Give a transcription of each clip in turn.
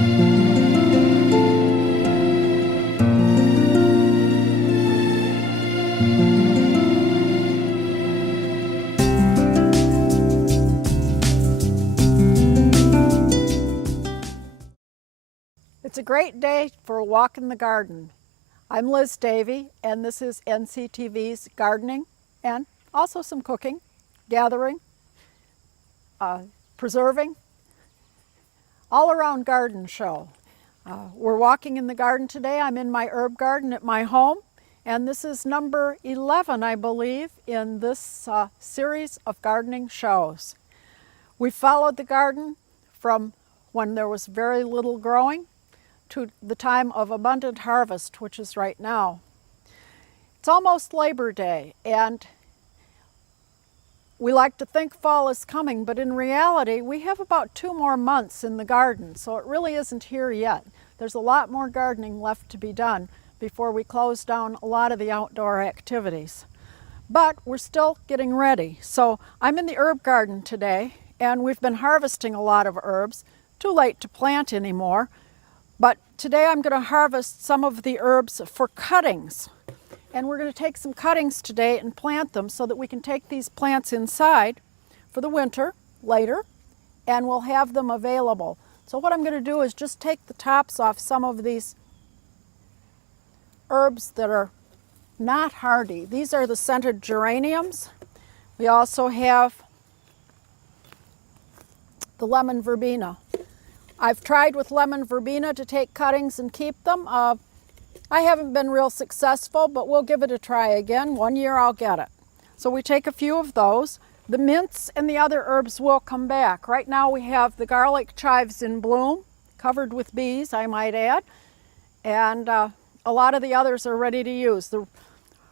It's a great day for a walk in the garden. I'm Liz Davey, and this is NCTV's gardening and also some cooking, gathering, preserving, all-around garden show. We're walking in the garden today. I'm in my herb garden at my home, and this is number 11, I believe, in this series of gardening shows. We followed the garden from when there was very little growing to the time of abundant harvest, which is right now. It's almost Labor Day, and we like to think fall is coming, but in reality, we have about 2 more months in the garden, so it really isn't here yet. There's a lot more gardening left to be done before we close down a lot of the outdoor activities. But we're still getting ready. So I'm in the herb garden today, and we've been harvesting a lot of herbs. Too late to plant anymore. But today I'm going to harvest some of the herbs for cuttings. And we're going to take some cuttings today and plant them so that we can take these plants inside for the winter later, and we'll have them available. So what I'm going to do is just take the tops off some of these herbs that are not hardy. These are the scented geraniums. We also have the lemon verbena. I've tried with lemon verbena to take cuttings and keep them. I haven't been real successful, but we'll give it a try again. One year I'll get it. So we take a few of those. The mints and the other herbs will come back. Right now we have the garlic chives in bloom, covered with bees, I might add. And a lot of the others are ready to use. The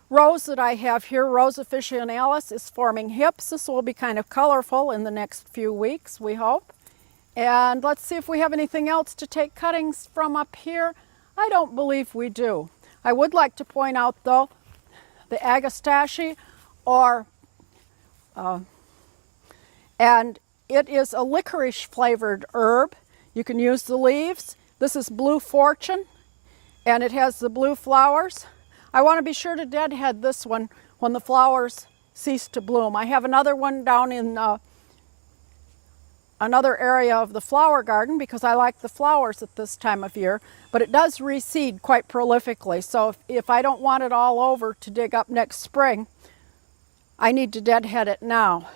rose that I have here, Rose officinalis, is forming hips. This will be kind of colorful in the next few weeks, we hope. And let's see if we have anything else to take cuttings from up here. I don't believe we do. I would like to point out, though, the agastache, and it is a licorice flavored herb. You can use the leaves. This is Blue Fortune, and it has the blue flowers. I want to be sure to deadhead this one when the flowers cease to bloom. I have another one down in another area of the flower garden because I like the flowers at this time of year, but it does reseed quite prolifically. So if I don't want it all over to dig up next spring, I need to deadhead it now.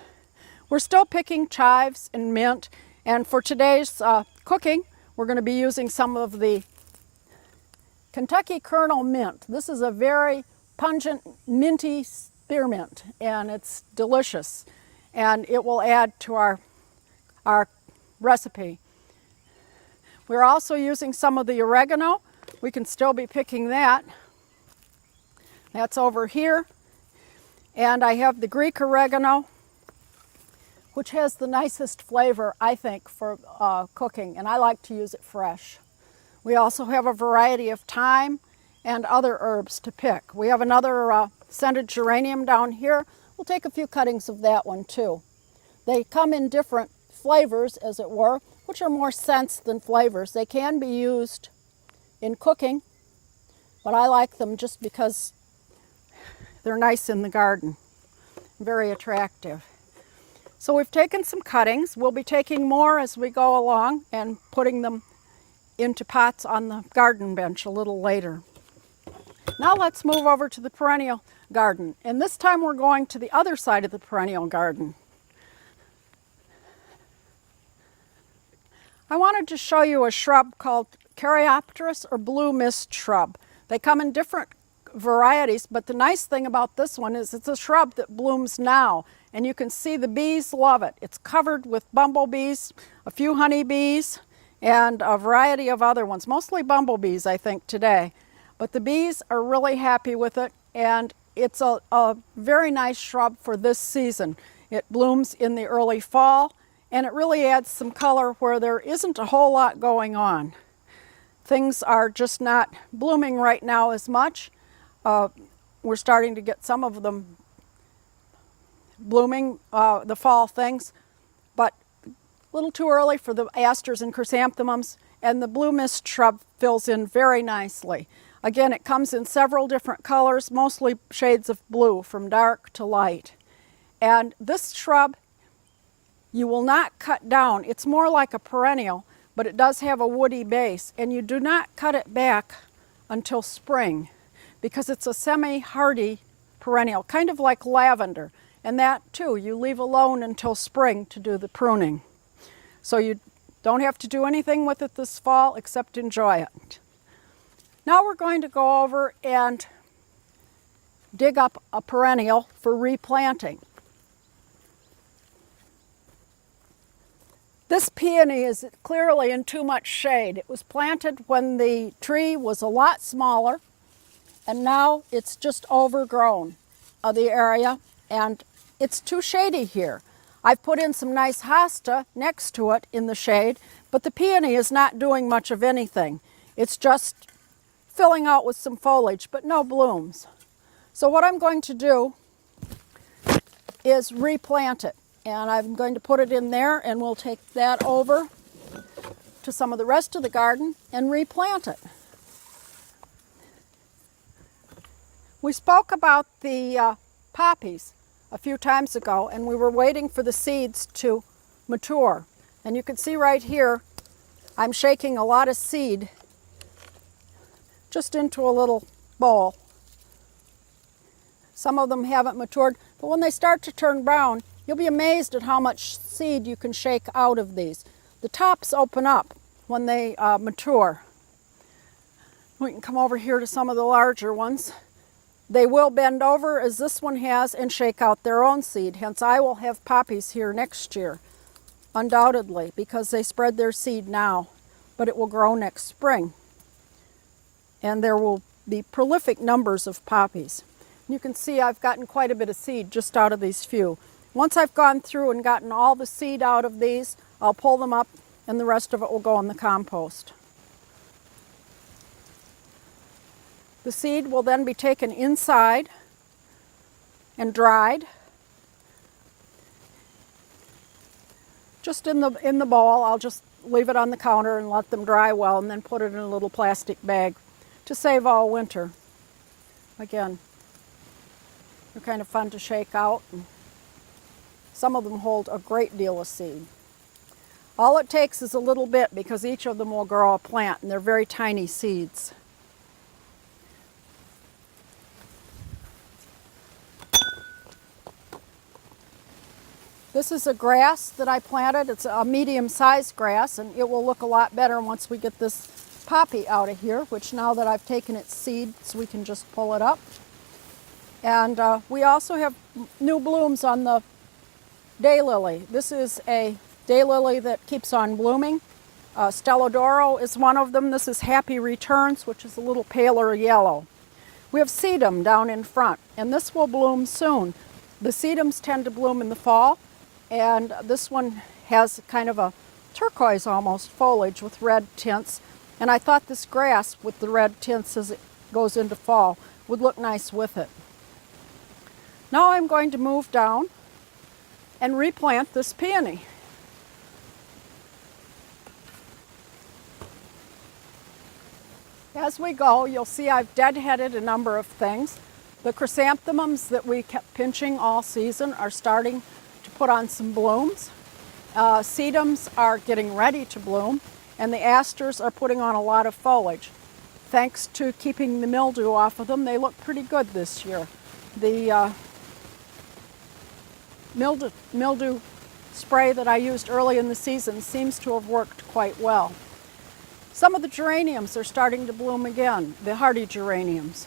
We're still picking chives and mint, and for today's cooking, we're going to be using some of the Kentucky Kernel mint. This is a very pungent, minty spearmint, and it's delicious, and it will add to our recipe. We're also using some of the oregano. We can still be picking that. That's over here. And I have the Greek oregano, which has the nicest flavor, I think, for cooking, and I like to use it fresh. We also have a variety of thyme and other herbs to pick. We have another scented geranium down here. We'll take a few cuttings of that one too. They come in different flavors, as it were, which are more scents than flavors. They can be used in cooking, but I like them just because they're nice in the garden, very attractive. So we've taken some cuttings. We'll be taking more as we go along and putting them into pots on the garden bench a little later. Now let's move over to the perennial garden, and this time we're going to the other side of the perennial garden. I wanted to show you a shrub called Caryopteris or blue mist shrub. They come in different varieties, but the nice thing about this one is it's a shrub that blooms now, and you can see the bees love it. It's covered with bumblebees, a few honeybees, and a variety of other ones, mostly bumblebees I think today. But the bees are really happy with it, and it's a very nice shrub for this season. It blooms in the early fall, and it really adds some color where there isn't a whole lot going on. Things are just not blooming right now as much. We're starting to get some of them blooming, the fall things, but A little too early for the asters and chrysanthemums, and the blue mist shrub fills in very nicely. Again, it comes in several different colors, mostly shades of blue from dark to light. And this shrub you will not cut down. It's more like a perennial, but it does have a woody base, and you do not cut it back until spring because it's a semi-hardy perennial, kind of like lavender. And that too, you leave alone until spring to do the pruning. So you don't have to do anything with it this fall except enjoy it. Now we're going to go over and dig up a perennial for replanting. This peony is clearly in too much shade. It was planted when the tree was a lot smaller, and now it's just overgrown the area, and it's too shady here. I've put in some nice hosta next to it in the shade, but the peony is not doing much of anything. It's just filling out with some foliage, but no blooms. So what I'm going to do is replant it. And I'm going to put it in there, and we'll take that over to some of the rest of the garden and replant it. We spoke about the poppies a few times ago, and we were waiting for the seeds to mature. And you can see right here, I'm shaking a lot of seed just into a little bowl. Some of them haven't matured, but when they start to turn brown, you'll be amazed at how much seed you can shake out of these. The tops open up when they mature. We can come over here to some of the larger ones. They will bend over as this one has and shake out their own seed. Hence I will have poppies here next year, undoubtedly, because they spread their seed now, but it will grow next spring. And there will be prolific numbers of poppies. You can see I've gotten quite a bit of seed just out of these few. Once I've gone through and gotten all the seed out of these, I'll pull them up and the rest of it will go in the compost. The seed will then be taken inside and dried. Just in the bowl, I'll just leave it on the counter and let them dry well, and then put it in a little plastic bag to save all winter. Again, they're kind of fun to shake out. And some of them hold a great deal of seed. All it takes is a little bit because each of them will grow a plant, and they're very tiny seeds. This is a grass that I planted. It's a medium-sized grass, and it will look a lot better once we get this poppy out of here, which now that I've taken its seeds, we can just pull it up. And we also have new blooms on the daylily. This is a daylily that keeps on blooming. Stellodoro is one of them. This is Happy Returns, which is a little paler yellow. We have sedum down in front, and this will bloom soon. The sedums tend to bloom in the fall, and this one has kind of a turquoise almost foliage with red tints. And I thought this grass with the red tints as it goes into fall would look nice with it. Now I'm going to move down and replant this peony. As we go, you'll see I've deadheaded a number of things. The chrysanthemums that we kept pinching all season are starting to put on some blooms. Sedums are getting ready to bloom, and the asters are putting on a lot of foliage. Thanks to keeping the mildew off of them, they look pretty good this year. The mildew spray that I used early in the season seems to have worked quite well. Some of the geraniums are starting to bloom again, the hardy geraniums.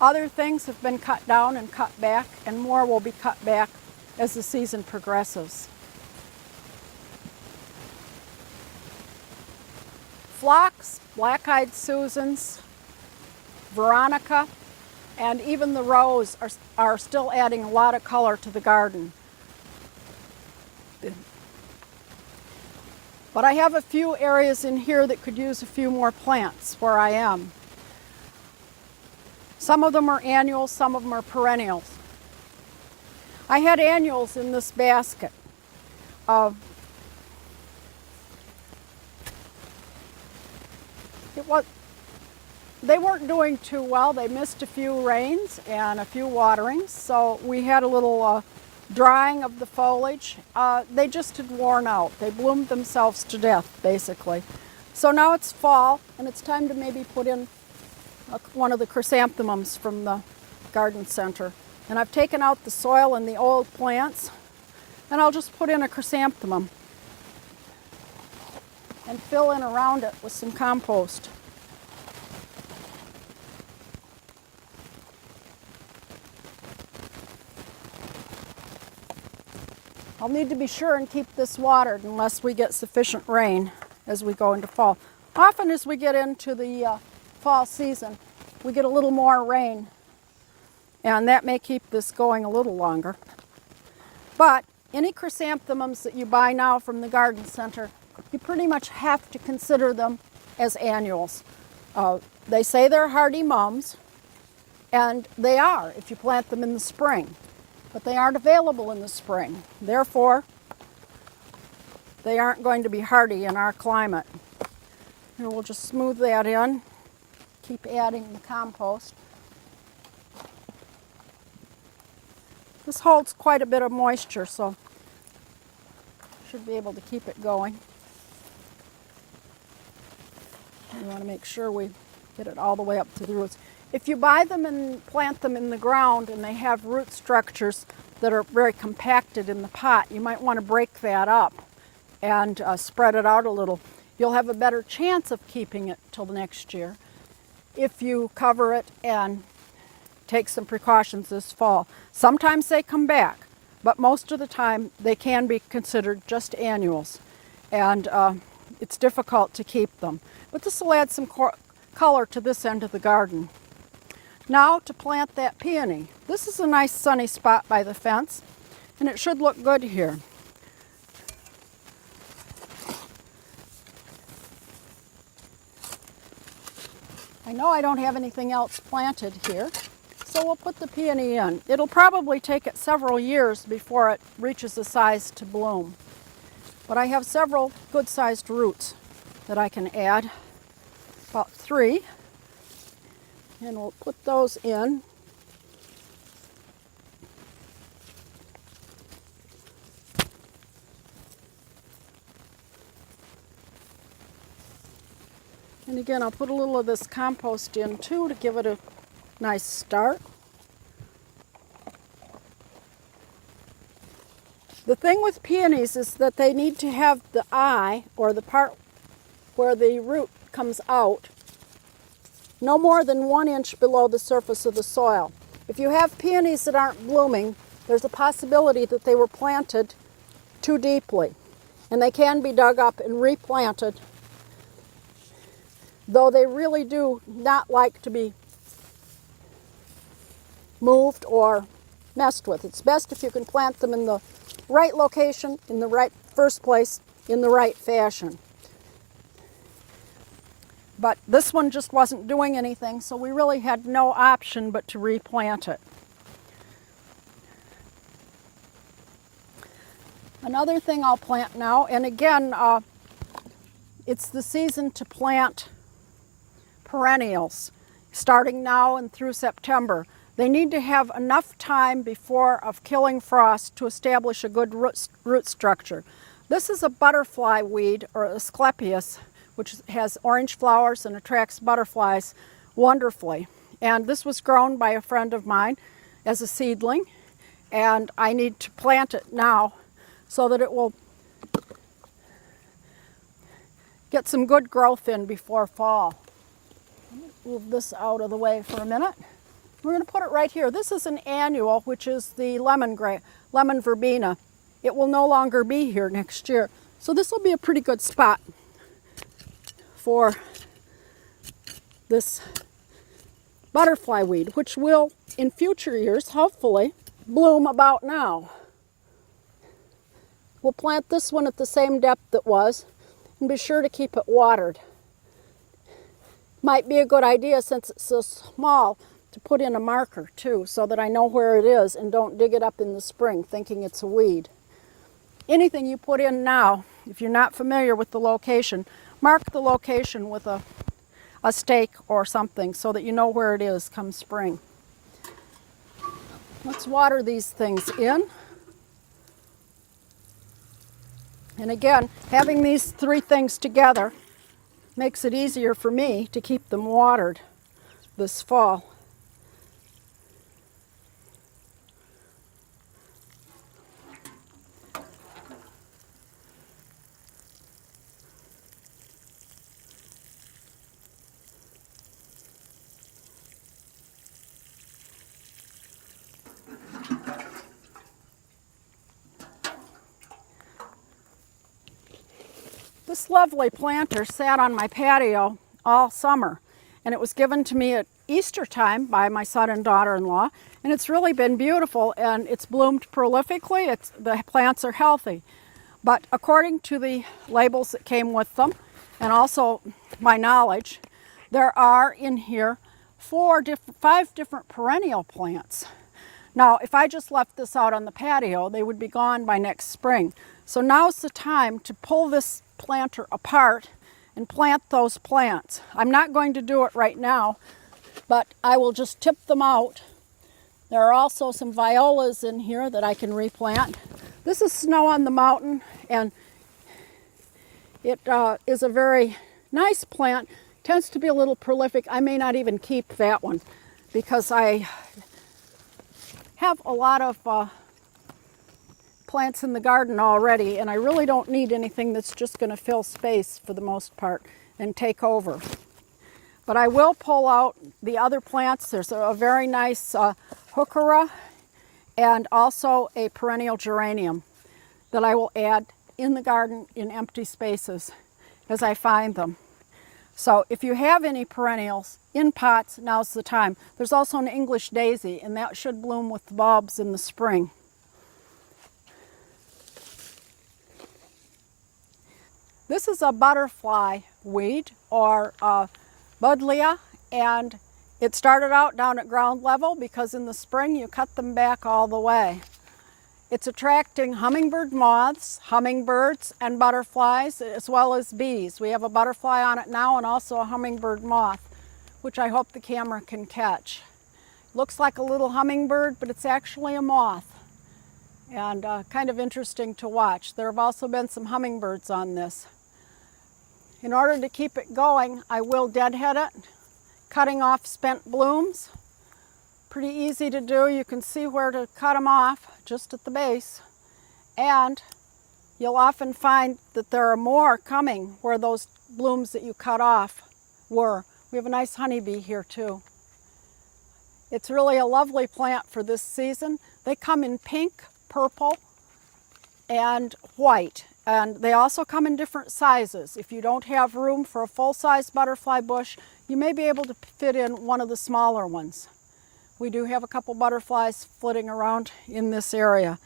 Other things have been cut down and cut back, and more will be cut back as the season progresses. Phlox, black-eyed Susans, Veronica, and even the rose are still adding a lot of color to the garden. But I have a few areas in here that could use a few more plants where I am. Some of them are annuals, some of them are perennials. I had annuals in this basket. They weren't doing too well. They missed a few rains and a few waterings, so we had a little drying of the foliage. They just had worn out. They bloomed themselves to death, basically. So now it's fall, and it's time to maybe put in one of the chrysanthemums from the garden center. And I've taken out the soil and the old plants, and I'll just put in a chrysanthemum and fill in around it with some compost. I'll need to be sure and keep this watered unless we get sufficient rain as we go into fall. Often as we get into the fall season, we get a little more rain, and that may keep this going a little longer. But any chrysanthemums that you buy now from the garden center, you pretty much have to consider them as annuals. They say they're hardy mums, and they are if you plant them in the spring, but they aren't available in the spring. Therefore, they aren't going to be hardy in our climate. Here, we'll just smooth that in, keep adding the compost. This holds quite a bit of moisture, so should be able to keep it going. We want to make sure we get it all the way up to the roots. If you buy them and plant them in the ground and they have root structures that are very compacted in the pot, you might want to break that up and spread it out a little. You'll have a better chance of keeping it till the next year if you cover it and take some precautions this fall. Sometimes they come back, but most of the time they can be considered just annuals, and it's difficult to keep them. But this will add some color to this end of the garden. Now to plant that peony. This is a nice sunny spot by the fence, and it should look good here. I know I don't have anything else planted here, so we'll put the peony in. It'll probably take it several years before it reaches the size to bloom. But I have several good-sized roots that I can add, about 3, and we'll put those in. And again, I'll put a little of this compost in too to give it a nice start. The thing with peonies is that they need to have the eye, or the part where the root comes out, no more than 1 inch below the surface of the soil. If you have peonies that aren't blooming, there's a possibility that they were planted too deeply, and they can be dug up and replanted, though they really do not like to be moved or messed with. It's best if you can plant them in the right location, in the right first place, in the right fashion. But this one just wasn't doing anything, so we really had no option but to replant it. Another thing I'll plant now, and again, it's the season to plant perennials, starting now and through September. They need to have enough time before of killing frost to establish a good root structure. This is a butterfly weed, or Asclepias, which has orange flowers and attracts butterflies wonderfully. And this was grown by a friend of mine as a seedling, and I need to plant it now so that it will get some good growth in before fall. Move this out of the way for a minute. We're going to put it right here. This is an annual, which is the lemon verbena. It will no longer be here next year. So this will be a pretty good spot for this butterfly weed, which will, in future years, hopefully, bloom about now. We'll plant this one at the same depth it was, and be sure to keep it watered. Might be a good idea, since it's so small, to put in a marker too, so that I know where it is and don't dig it up in the spring thinking it's a weed. Anything you put in now, if you're not familiar with the location, mark the location with a stake or something so that you know where it is come spring. Let's water these things in. And again, having these three things together makes it easier for me to keep them watered this fall. This lovely planter sat on my patio all summer, and it was given to me at Easter time by my son and daughter-in-law, and it's really been beautiful, and it's bloomed prolifically. The plants are healthy. But according to the labels that came with them, and also my knowledge, there are in here 5 different perennial plants. Now, if I just left this out on the patio, they would be gone by next spring. So now's the time to pull this planter apart and plant those plants. I'm not going to do it right now, but I will just tip them out. There are also some violas in here that I can replant. This is Snow on the Mountain, and it is a very nice plant. Tends to be a little prolific. I may not even keep that one because I have a lot of plants in the garden already, and I really don't need anything that's just going to fill space for the most part and take over. But I will pull out the other plants. There's a very nice heuchera and also a perennial geranium that I will add in the garden in empty spaces as I find them. So if you have any perennials in pots, now's the time. There's also an English daisy, and that should bloom with the bulbs in the spring. This is a butterfly weed, or buddleia, and it started out down at ground level because in the spring you cut them back all the way. It's attracting hummingbird moths, hummingbirds, and butterflies, as well as bees. We have a butterfly on it now and also a hummingbird moth, which I hope the camera can catch. Looks like a little hummingbird, but it's actually a moth, and kind of interesting to watch. There have also been some hummingbirds on this. In order to keep it going, I will deadhead it, cutting off spent blooms. Pretty easy to do. You can see where to cut them off, just at the base. And you'll often find that there are more coming where those blooms that you cut off were. We have a nice honeybee here too. It's really a lovely plant for this season. They come in pink, purple, and white. And they also come in different sizes. If you don't have room for a full-size butterfly bush, you may be able to fit in one of the smaller ones. We do have a couple butterflies flitting around in this area.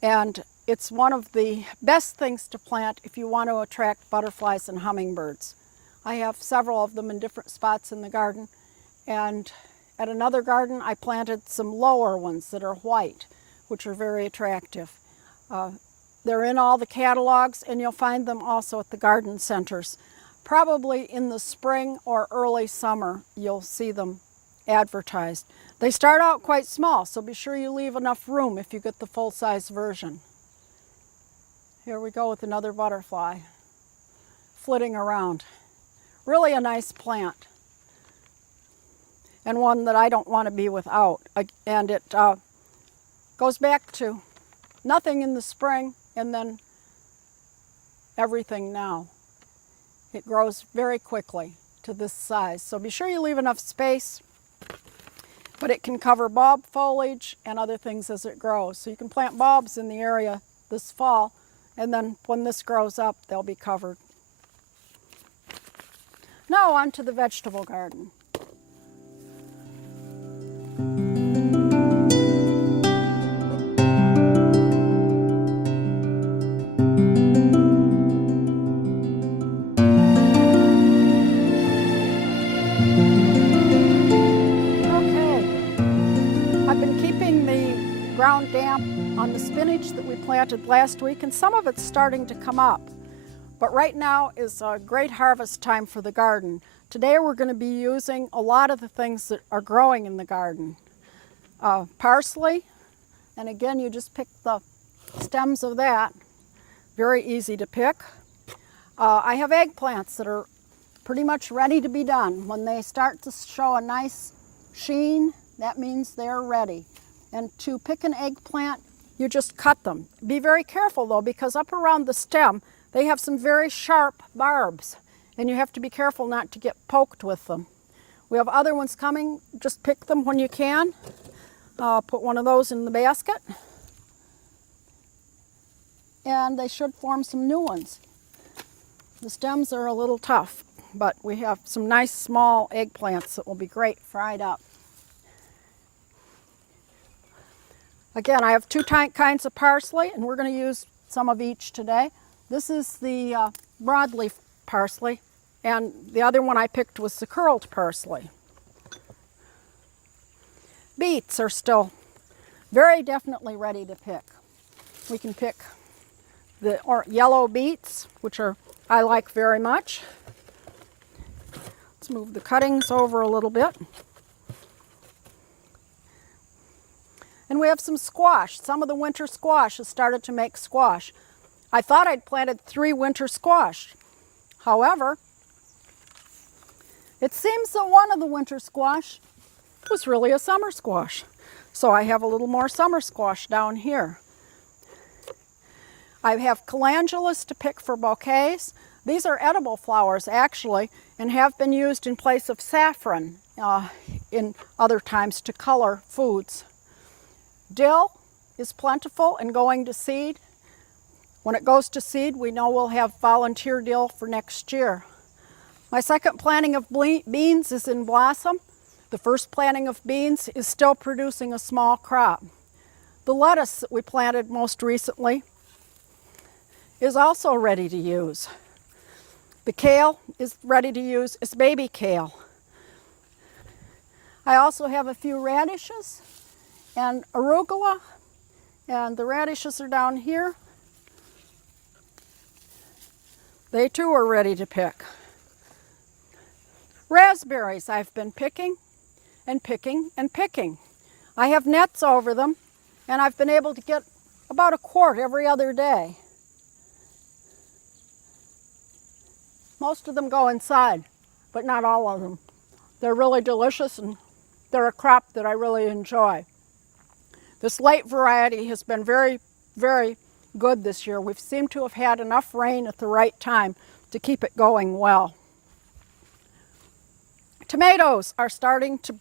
And it's one of the best things to plant if you want to attract butterflies and hummingbirds. I have several of them in different spots in the garden. And at another garden, I planted some lower ones that are white, which are very attractive. They're in all the catalogs, and you'll find them also at the garden centers. Probably in the spring or early summer, you'll see them advertised. They start out quite small, so be sure you leave enough room if you get the full-size version. Here we go with another butterfly flitting around. Really a nice plant, and one that I don't want to be without. And it goes back to nothing in the spring, and then everything now. It grows very quickly to this size. So be sure you leave enough space, but it can cover bulb foliage and other things as it grows. So you can plant bulbs in the area this fall, and then when this grows up, they'll be covered. Now on to the vegetable garden. Okay, spinach that we planted last week, and some of it's starting to come up. But right now is a great harvest time for the garden. Today we're going to be using a lot of the things that are growing in the garden. Parsley, and again you just pick the stems of that. Very easy to pick. I have eggplants that are pretty much ready to be done. When they start to show a nice sheen, that means they're ready. And to pick an eggplant, you just cut them. Be very careful though, because up around the stem, they have some very sharp barbs, and you have to be careful not to get poked with them. We have other ones coming. Just pick them when you can. Put one of those in the basket. And they should form some new ones. The stems are a little tough, but we have some nice small eggplants that will be great fried up. Again, I have two kinds of parsley, and we're going to use some of each today. This is the broadleaf parsley, and the other one I picked was the curled parsley. Beets are still very definitely ready to pick. We can pick the yellow beets, which I like very much. Let's move the cuttings over a little bit. And we have some squash. Some of the winter squash has started to make squash. I thought I'd planted 3 winter squash. However, it seems that one of the winter squash was really a summer squash. So I have a little more summer squash down here. I have calendulas to pick for bouquets. These are edible flowers actually, and have been used in place of saffron in other times to color foods. Dill is plentiful and going to seed. When it goes to seed, we know we'll have volunteer dill for next year. My second planting of beans is in blossom. The first planting of beans is still producing a small crop. The lettuce that we planted most recently is also ready to use. The kale is ready to use. It's baby kale. I also have a few radishes and arugula, and the radishes are down here. They too are ready to pick. Raspberries I've been picking and picking and picking. I have nets over them, and I've been able to get about a quart every other day. Most of them go inside, but not all of them. They're really delicious, and they're a crop that I really enjoy. This late variety has been very, very good this year. We've seemed to have had enough rain at the right time to keep it going well. Tomatoes are starting to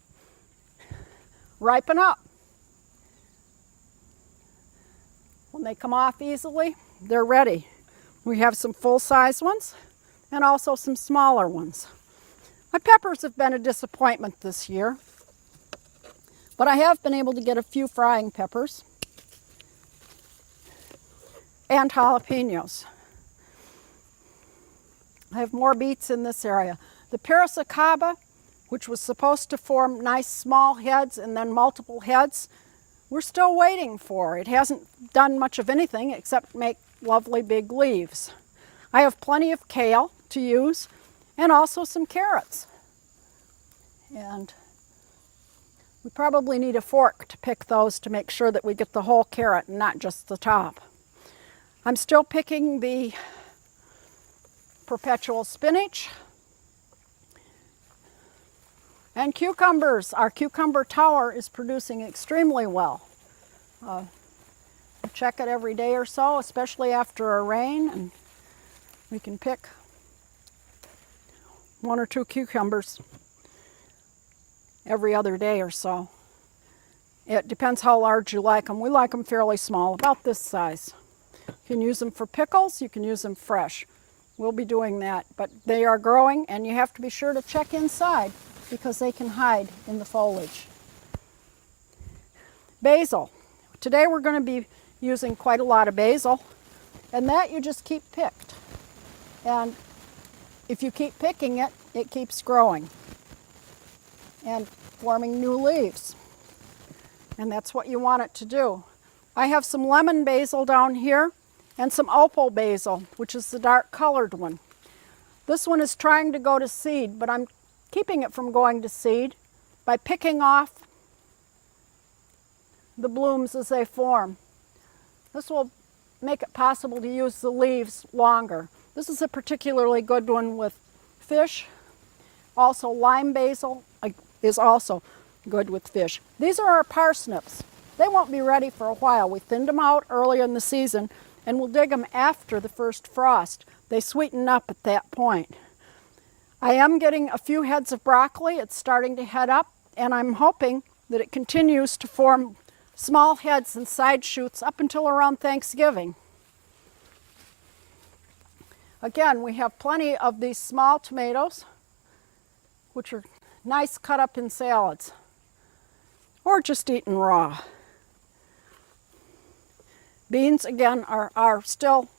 ripen up. When they come off easily, they're ready. We have some full-size ones and also some smaller ones. My peppers have been a disappointment this year, but I have been able to get a few frying peppers and jalapenos. I have more beets in this area. The Piracicaba, which was supposed to form nice small heads and then multiple heads, we're still waiting for. It hasn't done much of anything except make lovely big leaves. I have plenty of kale to use and also some carrots. And we probably need a fork to pick those to make sure that we get the whole carrot and not just the top. I'm still picking the perpetual spinach and cucumbers. Our cucumber tower is producing extremely well. Check it every day or so, especially after a rain, and we can pick 1 or 2 cucumbers every other day or so. It depends how large you like them. We like them fairly small, about this size. You can use them for pickles, you can use them fresh. We'll be doing that, but they are growing, and you have to be sure to check inside because they can hide in the foliage. Basil. Today we're going to be using quite a lot of basil, and that you just keep picked. And if you keep picking it, it keeps growing and forming new leaves. And that's what you want it to do. I have some lemon basil down here and some opal basil, which is the dark colored one. This one is trying to go to seed, but I'm keeping it from going to seed by picking off the blooms as they form. This will make it possible to use the leaves longer. This is a particularly good one with fish. Also, lime basil is also good with fish. These are our parsnips. They won't be ready for a while. We thinned them out early in the season, and we'll dig them after the first frost. They sweeten up at that point. I am getting a few heads of broccoli. It's starting to head up, and I'm hoping that it continues to form small heads and side shoots up until around Thanksgiving. Again, we have plenty of these small tomatoes, which are nice cut up in salads, or just eaten raw. Beans, again, are still,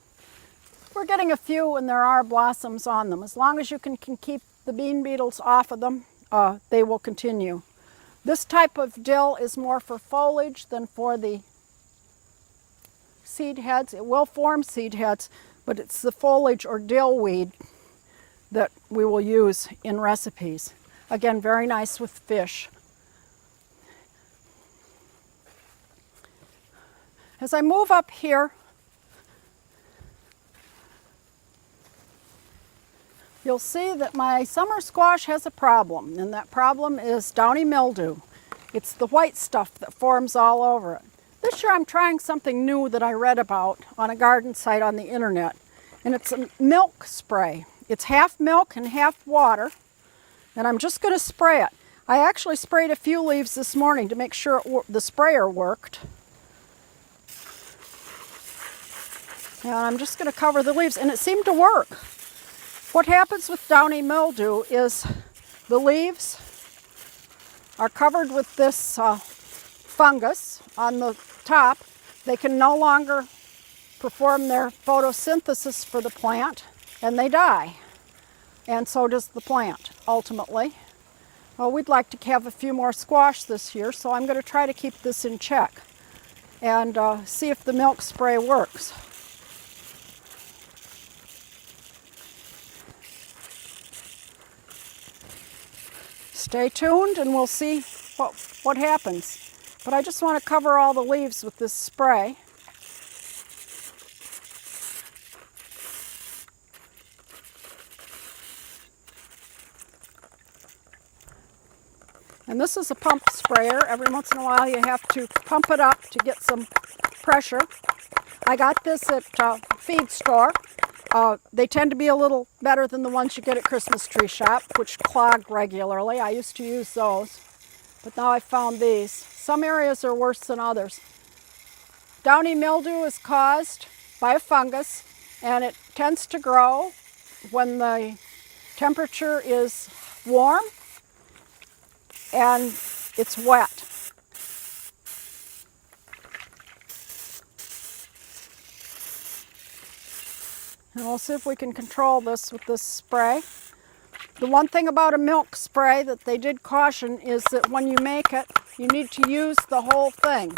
we're getting a few and there are blossoms on them. As long as you can keep the bean beetles off of them, they will continue. This type of dill is more for foliage than for the seed heads. It will form seed heads, but it's the foliage or dill weed that we will use in recipes. Again, very nice with fish. As I move up here, you'll see that my summer squash has a problem, and that problem is downy mildew. It's the white stuff that forms all over it. This year I'm trying something new that I read about on a garden site on the internet, and it's a milk spray. It's half milk and half water, and I'm just going to spray it. I actually sprayed a few leaves this morning to make sure the sprayer worked. And I'm just going to cover the leaves, and it seemed to work. What happens with downy mildew is the leaves are covered with this fungus on the top. They can no longer perform their photosynthesis for the plant, and they die. And so does the plant, ultimately. Well, we'd like to have a few more squash this year, so I'm going to try to keep this in check and see if the milk spray works. Stay tuned and we'll see what happens. But I just want to cover all the leaves with this spray. And this is a pump sprayer. Every once in a while you have to pump it up to get some pressure. I got this at a feed store. They tend to be a little better than the ones you get at Christmas tree shop, which clog regularly. I used to use those, but now I found these. Some areas are worse than others. Downy mildew is caused by a fungus, and it tends to grow when the temperature is warm and it's wet. And we'll see if we can control this with this spray. The one thing about a milk spray that they did caution is that when you make it, you need to use the whole thing.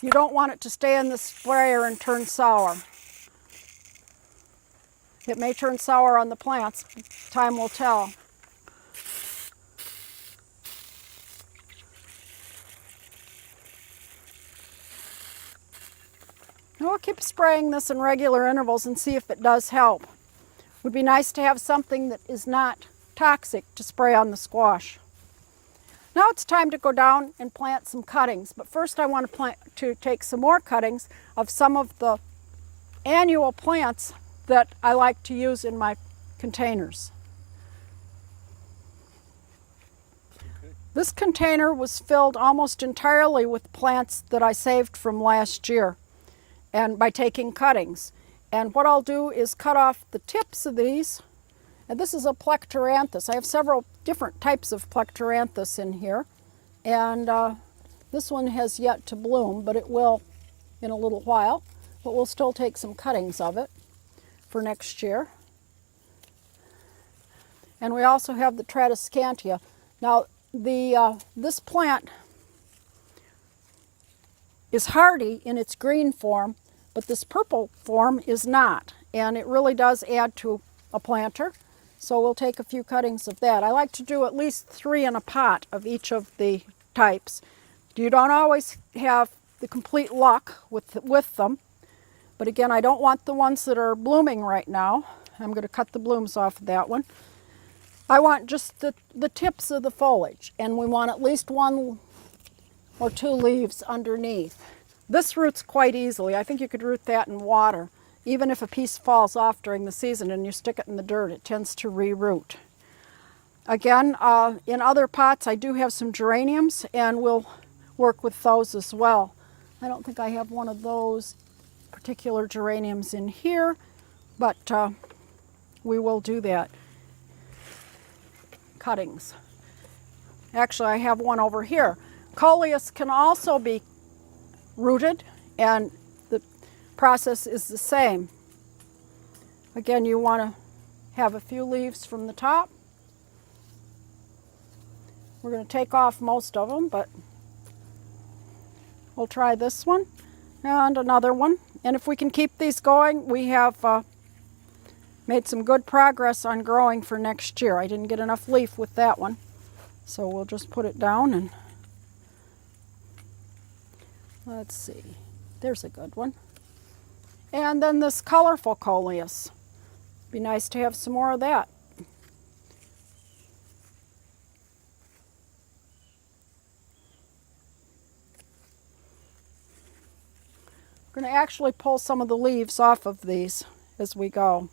You don't want it to stay in the sprayer and turn sour. It may turn sour on the plants. Time will tell. And we'll keep spraying this in regular intervals and see if it does help. Would be nice to have something that is not toxic to spray on the squash. Now it's time to go down and plant some cuttings, but first I want to take some more cuttings of some of the annual plants that I like to use in my containers. This container was filled almost entirely with plants that I saved from last year, and by taking cuttings. And what I'll do is cut off the tips of these. And this is a plectranthus. I have several different types of plectranthus in here. And this one has yet to bloom, but it will in a little while. But we'll still take some cuttings of it for next year. And we also have the Tradescantia. Now, this plant is hardy in its green form, but this purple form is not. And it really does add to a planter. So we'll take a few cuttings of that. I like to do at least 3 in a pot of each of the types. You don't always have the complete luck with them. But again, I don't want the ones that are blooming right now. I'm going to cut the blooms off of that one. I want just the tips of the foliage, and we want at least 1 or 2 leaves underneath. This roots quite easily. I think you could root that in water. Even if a piece falls off during the season and you stick it in the dirt, it tends to re-root. Again, in other pots I do have some geraniums, and we'll work with those as well. I don't think I have one of those particular geraniums in here, but we will do that. Cuttings. Actually, I have one over here. Coleus can also be rooted, and the process is the same. Again, you want to have a few leaves from the top. We're going to take off most of them, but we'll try this one and another one. And if we can keep these going, we have made some good progress on growing for next year. I didn't get enough leaf with that one, so we'll just put it down and let's see. There's a good one. And then this colorful coleus. Be nice to have some more of that. I'm going to actually pull some of the leaves off of these as we go.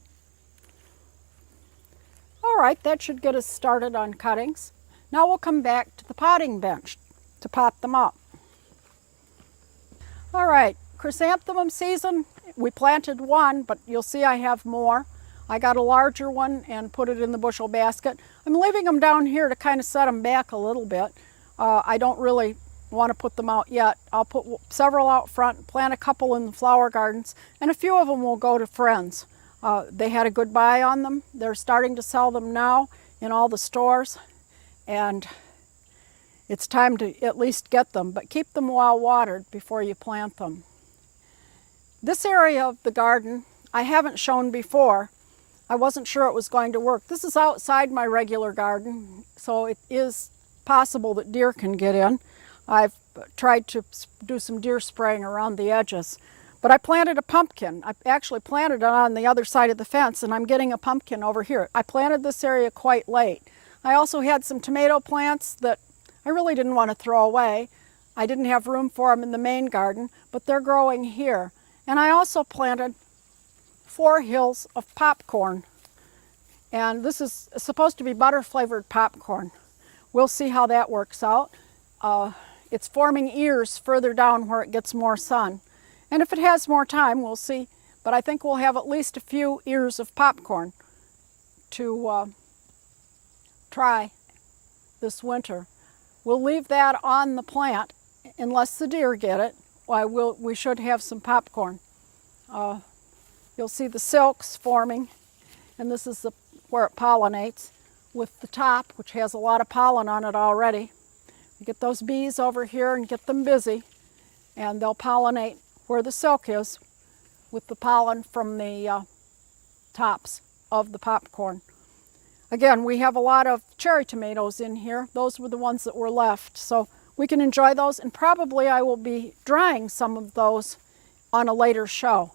All right, that should get us started on cuttings. Now we'll come back to the potting bench to pot them up. All right, chrysanthemum season, we planted 1, but you'll see I have more. I got a larger one and put it in the bushel basket. I'm leaving them down here to kind of set them back a little bit. I don't really want to put them out yet. I'll put several out front, plant a couple in the flower gardens, and a few of them will go to friends. They had a good buy on them. They're starting to sell them now in all the stores, and it's time to at least get them, but keep them well watered before you plant them. This area of the garden I haven't shown before. I wasn't sure it was going to work. This is outside my regular garden, so it is possible that deer can get in. I've tried to do some deer spraying around the edges. But I planted a pumpkin. I actually planted it on the other side of the fence, and I'm getting a pumpkin over here. I planted this area quite late. I also had some tomato plants that I really didn't want to throw away. I didn't have room for them in the main garden, but they're growing here. And I also planted 4 hills of popcorn. And this is supposed to be butter-flavored popcorn. We'll see how that works out. It's forming ears further down where it gets more sun. And if it has more time, we'll see. But I think we'll have at least a few ears of popcorn to try this winter. We'll leave that on the plant unless the deer get it. We should have some popcorn. You'll see the silks forming, and this is where it pollinates with the top, which has a lot of pollen on it already. Get those bees over here and get them busy, and they'll pollinate where the silk is with the pollen from the tops of the popcorn. Again, we have a lot of cherry tomatoes in here. Those were the ones that were left, so we can enjoy those, and probably I will be drying some of those on a later show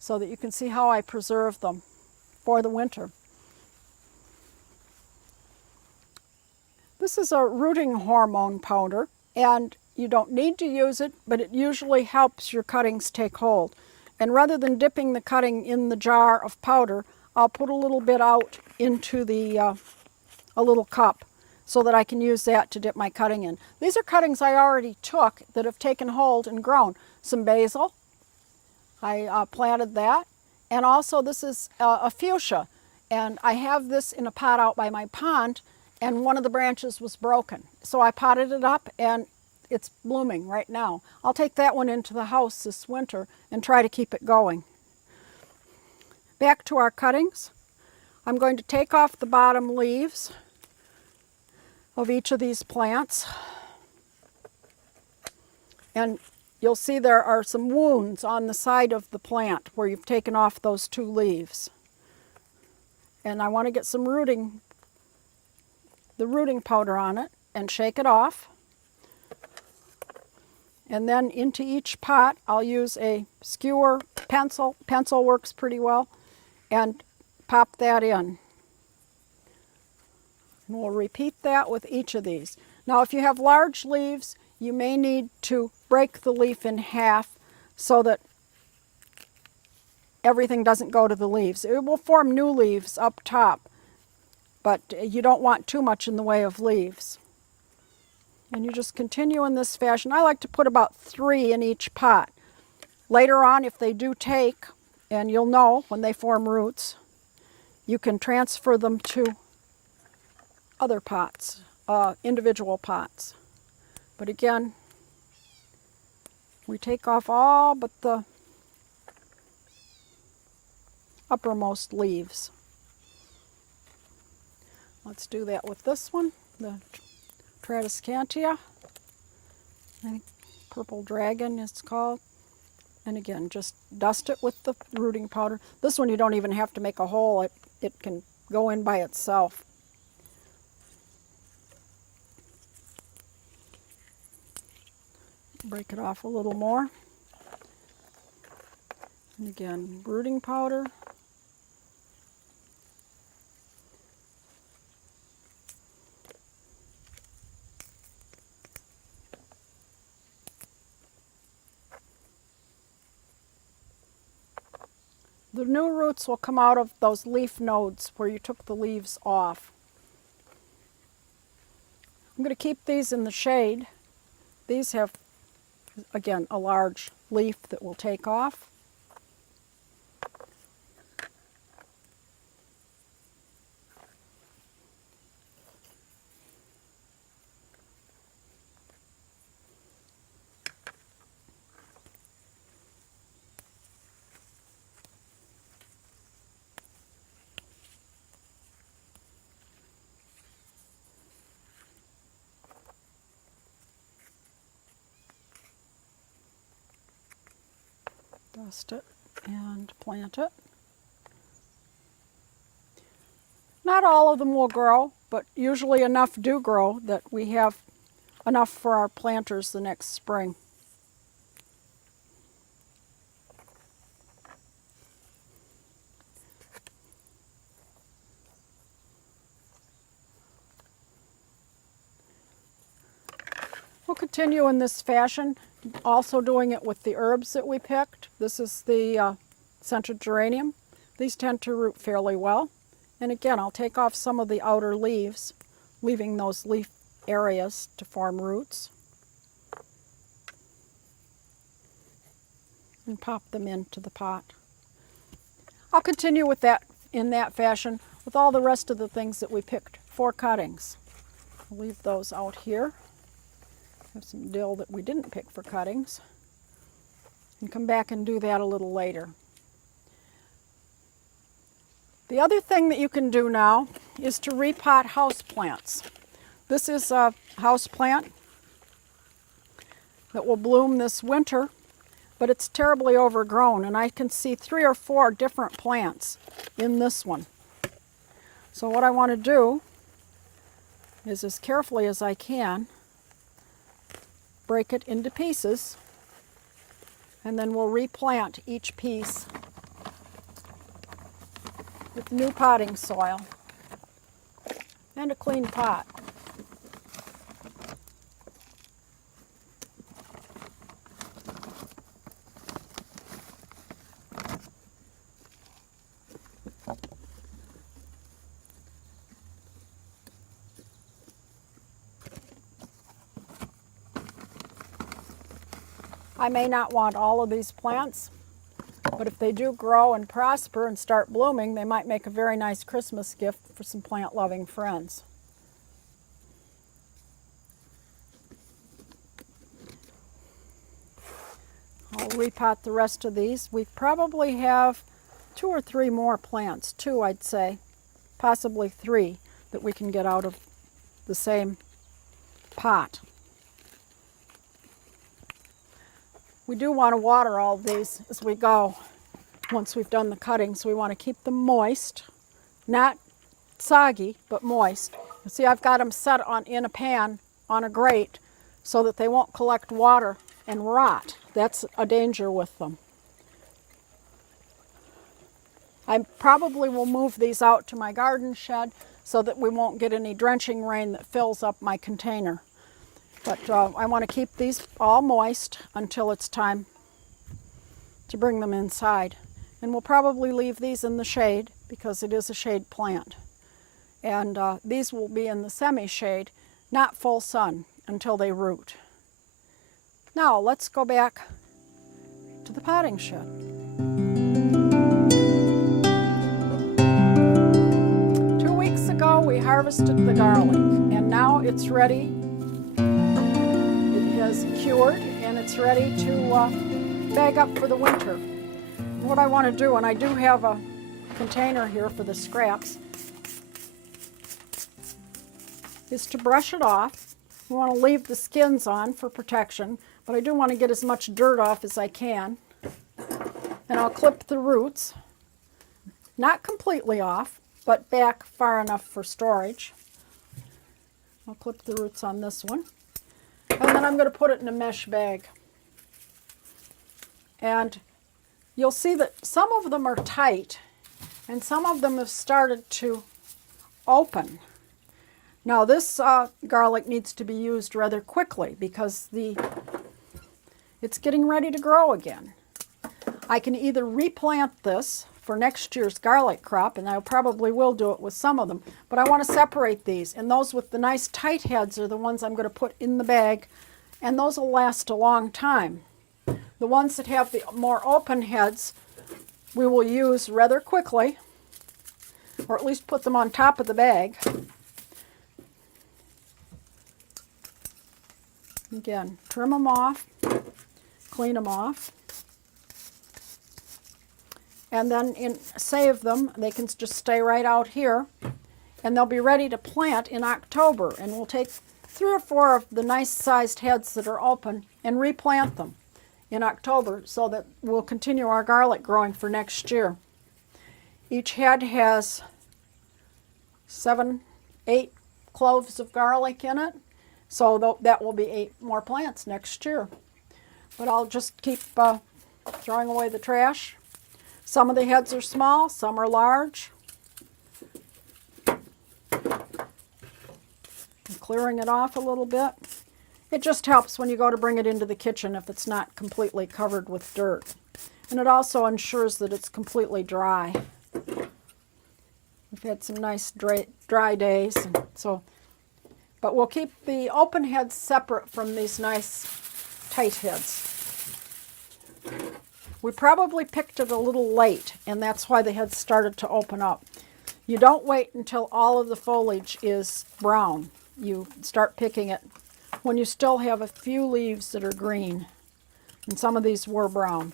so that you can see how I preserve them for the winter. This is a rooting hormone powder, and you don't need to use it, but it usually helps your cuttings take hold. And rather than dipping the cutting in the jar of powder, I'll put a little bit out into a little cup so that I can use that to dip my cutting in. These are cuttings I already took that have taken hold and grown. Some basil, I planted that, and also this is a fuchsia, and I have this in a pot out by my pond, and one of the branches was broken. So I potted it up, and it's blooming right now. I'll take that one into the house this winter and try to keep it going. Back to our cuttings. I'm going to take off the bottom leaves of each of these plants. And you'll see there are some wounds on the side of the plant where you've taken off those 2 leaves. And I want to get some the rooting powder on it and shake it off. And then into each pot, I'll use a skewer pencil. Pencil works pretty well. And pop that in. And we'll repeat that with each of these. Now, if you have large leaves, you may need to break the leaf in half so that everything doesn't go to the leaves. It will form new leaves up top, but you don't want too much in the way of leaves. And you just continue in this fashion. I like to put about 3 in each pot. Later on, if they do take, and you'll know when they form roots, you can transfer them to other pots, individual pots. But again, we take off all but the uppermost leaves. Let's do that with this one, the Tradescantia. I think Purple Dragon it's called. And again, just dust it with the rooting powder. This one you don't even have to make a hole. It can go in by itself. Break it off a little more. And again, rooting powder. The new roots will come out of those leaf nodes where you took the leaves off. I'm going to keep these in the shade. These have, again, a large leaf that will take off. Dust it and plant it. Not all of them will grow, but usually enough do grow that we have enough for our planters the next spring. We'll continue in this fashion, also doing it with the herbs that we picked. This is the scented geranium. These tend to root fairly well. And again, I'll take off some of the outer leaves, leaving those leaf areas to form roots. And pop them into the pot. I'll continue with that in that fashion with all the rest of the things that we picked for cuttings. I'll leave those out here. Have some dill that we didn't pick for cuttings. And come back and do that a little later. The other thing that you can do now is to repot houseplants. This is a house plant that will bloom this winter, but it's terribly overgrown, and I can see 3 or 4 different plants in this one. So what I want to do is, as carefully as I can, break it into pieces, and then we'll replant each piece with new potting soil and a clean pot. I may not want all of these plants, but if they do grow and prosper and start blooming, they might make a very nice Christmas gift for some plant-loving friends. I'll repot the rest of these. We probably have 2 or 3 more plants, 2 I'd say, possibly 3 that we can get out of the same pot. we do want to water all of these as we go. Once we've done the cuttings, we want to keep them moist, not soggy, but moist. You see, I've got them set in a pan on a grate so that they won't collect water and rot. That's a danger with them. I probably will move these out to my garden shed so that we won't get any drenching rain that fills up my container. But I want to keep these all moist until it's time to bring them inside. And we'll probably leave these in the shade because it is a shade plant. And these will be in the semi-shade, not full sun, until they root. Now let's go back to the potting shed. 2 weeks ago we harvested the garlic, and now it's ready. It has cured and it's ready to bag up for the winter. And what I want to do, and I do have a container here for the scraps, is to brush it off. We want to leave the skins on for protection, but I do want to get as much dirt off as I can. And I'll clip the roots, not completely off, but back far enough for storage. I'll clip the roots on this one. And then I'm going to put it in a mesh bag. And you'll see that some of them are tight, and some of them have started to open. Now this garlic needs to be used rather quickly because it's getting ready to grow again. I can either replant this for next year's garlic crop, and I probably will do it with some of them, but I want to separate these, and those with the nice tight heads are the ones I'm going to put in the bag, and those will last a long time. The ones that have the more open heads we will use rather quickly, or at least put them on top of the bag. Again, trim them off, clean them off, and then save them. They can just stay right out here, and they'll be ready to plant in October. And we'll take 3 or 4 of the nice sized heads that are open and replant them in October so that we'll continue our garlic growing for next year. Each head has 7, 8 cloves of garlic in it. So that will be 8 more plants next year. But I'll just keep throwing away the trash. Some of the heads are small, some are large. I'm clearing it off a little bit. It just helps when you go to bring it into the kitchen if it's not completely covered with dirt. And it also ensures that it's completely dry. We've had some nice dry days, but we'll keep the open heads separate from these nice tight heads. We probably picked it a little late, and that's why the heads started to open up. You don't wait until all of the foliage is brown. You start picking it when you still have a few leaves that are green, and some of these were brown.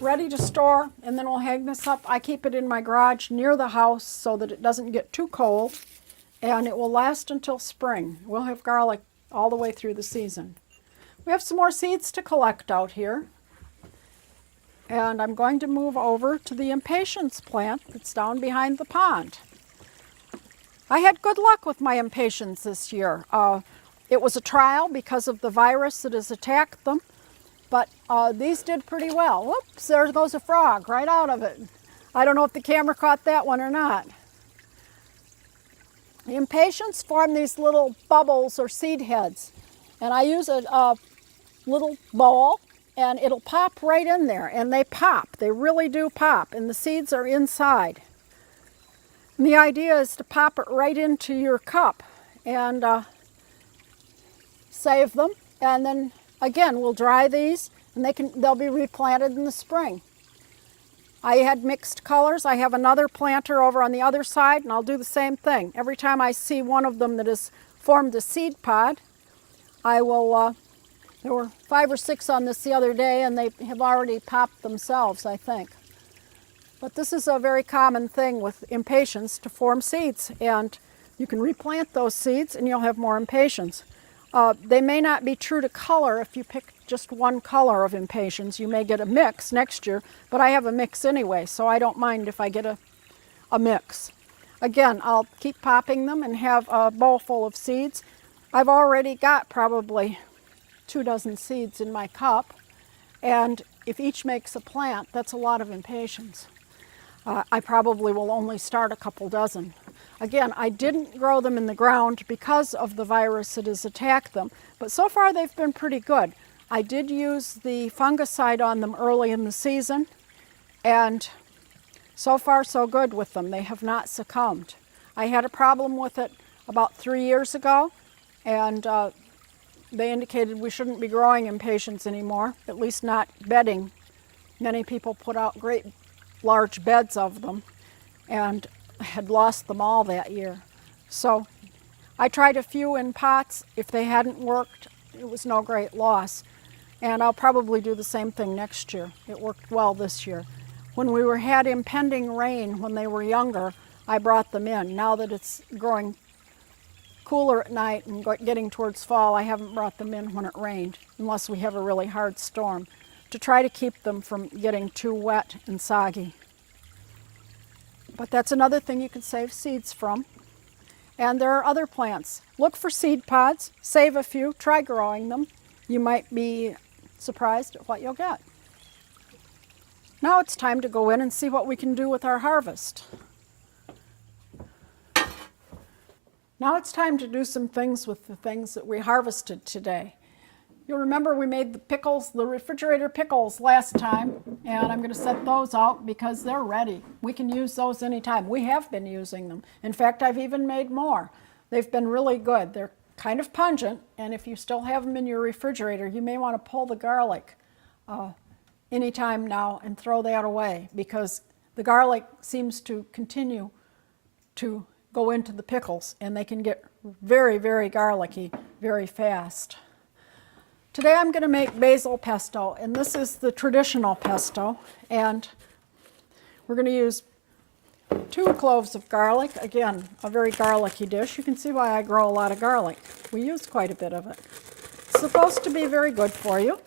Ready to store, and then we'll hang this up. I keep it in my garage near the house so that it doesn't get too cold, and it will last until spring. We'll have garlic all the way through the season. We have some more seeds to collect out here, and I'm going to move over to the impatiens plant that's down behind the pond. I had good luck with my impatiens this year. It was a trial because of the virus that has attacked them. But these did pretty well. Whoops, there goes a frog right out of it. I don't know if the camera caught that one or not. The impatiens form these little bubbles or seed heads. And I use a little bowl, and it'll pop right in there. And they pop. They really do pop. And the seeds are inside. And the idea is to pop it right into your cup and save them. And then again, we'll dry these, and they'll be replanted in the spring. I had mixed colors. I have another planter over on the other side, and I'll do the same thing. Every time I see one of them that has formed a seed pod, I will There were 5 or 6 on this the other day, and they have already popped themselves, I think. But this is a very common thing with impatiens to form seeds, and you can replant those seeds and you'll have more impatiens. They may not be true to color if you pick just one color of impatiens. You may get a mix next year, but I have a mix anyway, so I don't mind if I get a mix. Again, I'll keep popping them and have a bowl full of seeds. I've already got probably 2 dozen seeds in my cup, and if each makes a plant, that's a lot of impatiens. I probably will only start a couple dozen. Again, I didn't grow them in the ground because of the virus that has attacked them, but so far they've been pretty good. I did use the fungicide on them early in the season, and so far so good with them. They have not succumbed. I had a problem with it about 3 years ago, and they indicated we shouldn't be growing impatiens anymore, at least not bedding. Many people put out great large beds of them and had lost them all that year. So I tried a few in pots. If they hadn't worked, it was no great loss. And I'll probably do the same thing next year. It worked well this year. When we had impending rain when they were younger, I brought them in. Now that it's growing cooler at night and getting towards fall, I haven't brought them in when it rained, unless we have a really hard storm, to try to keep them from getting too wet and soggy. But that's another thing you can save seeds from. And there are other plants. Look for seed pods, save a few, try growing them. You might be surprised at what you'll get. Now it's time to go in and see what we can do with our harvest. Now it's time to do some things with the things that we harvested today. You'll remember we made the pickles, the refrigerator pickles last time, and I'm going to set those out because they're ready. We can use those anytime. We have been using them. In fact, I've even made more. They've been really good. They're kind of pungent, and if you still have them in your refrigerator, you may want to pull the garlic anytime now and throw that away, because the garlic seems to continue to go into the pickles, and they can get very, very garlicky very fast. Today I'm going to make basil pesto, and this is the traditional pesto, and we're going to use 2 cloves of garlic. Again, a very garlicky dish. You can see why I grow a lot of garlic. We use quite a bit of it. It's supposed to be very good for you.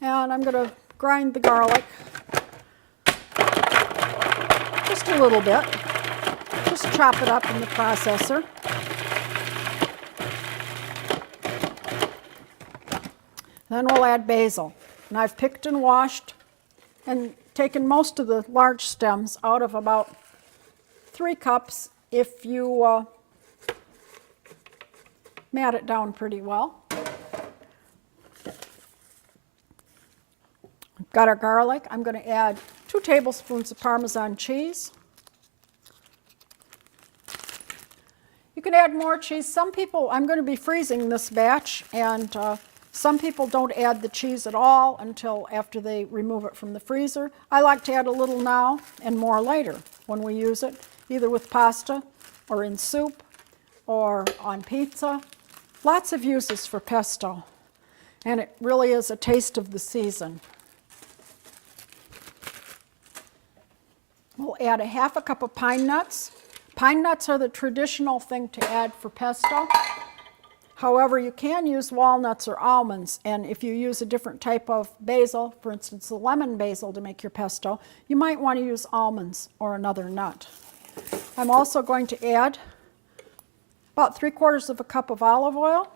And I'm going to grind the garlic just a little bit. Just chop it up in the processor. Then we'll add basil. And I've picked and washed and taken most of the large stems out of about 3 cups if you mat it down pretty well. We've got our garlic. I'm going to add 2 tablespoons of Parmesan cheese. You can add more cheese. Some people, I'm going to be freezing this batch, and some people don't add the cheese at all until after they remove it from the freezer. I like to add a little now and more later when we use it, either with pasta or in soup or on pizza. Lots of uses for pesto, and it really is a taste of the season. We'll add a 1/2 cup of pine nuts. Pine nuts are the traditional thing to add for pesto. However, you can use walnuts or almonds, and if you use a different type of basil, for instance, the lemon basil to make your pesto, you might want to use almonds or another nut. I'm also going to add about 3/4 of a cup of olive oil.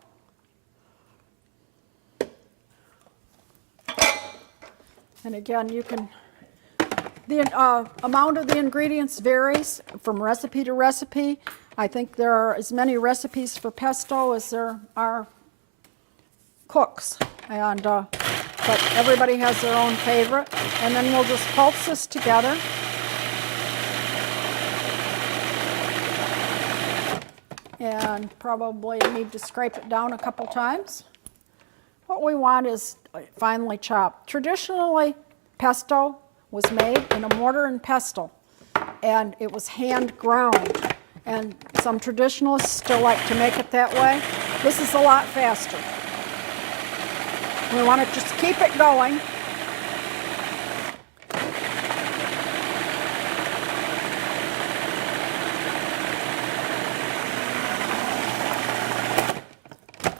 And again, you can, the amount of the ingredients varies from recipe to recipe. I think there are as many recipes for pesto as there are cooks, and but everybody has their own favorite. And then we'll just pulse this together. And probably need to scrape it down a couple times. What we want is finely chopped. Traditionally, pesto was made in a mortar and pestle, and it was hand ground. And some traditionalists still like to make it that way. This is a lot faster. We want to just keep it going.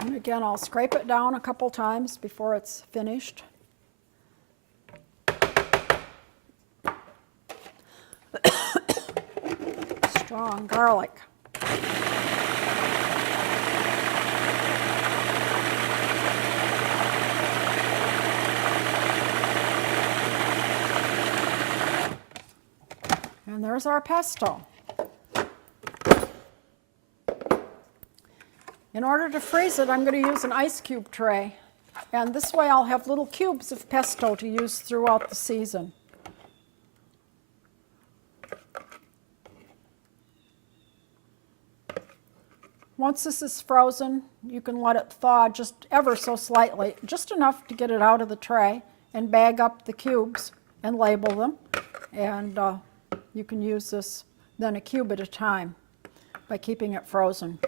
And again, I'll scrape it down a couple times before it's finished. Strong garlic. And there's our pesto. In order to freeze it, I'm going to use an ice cube tray. And this way I'll have little cubes of pesto to use throughout the season. Once this is frozen, you can let it thaw just ever so slightly, just enough to get it out of the tray, and bag up the cubes and label them. And you can use this then a cube at a time by keeping it frozen.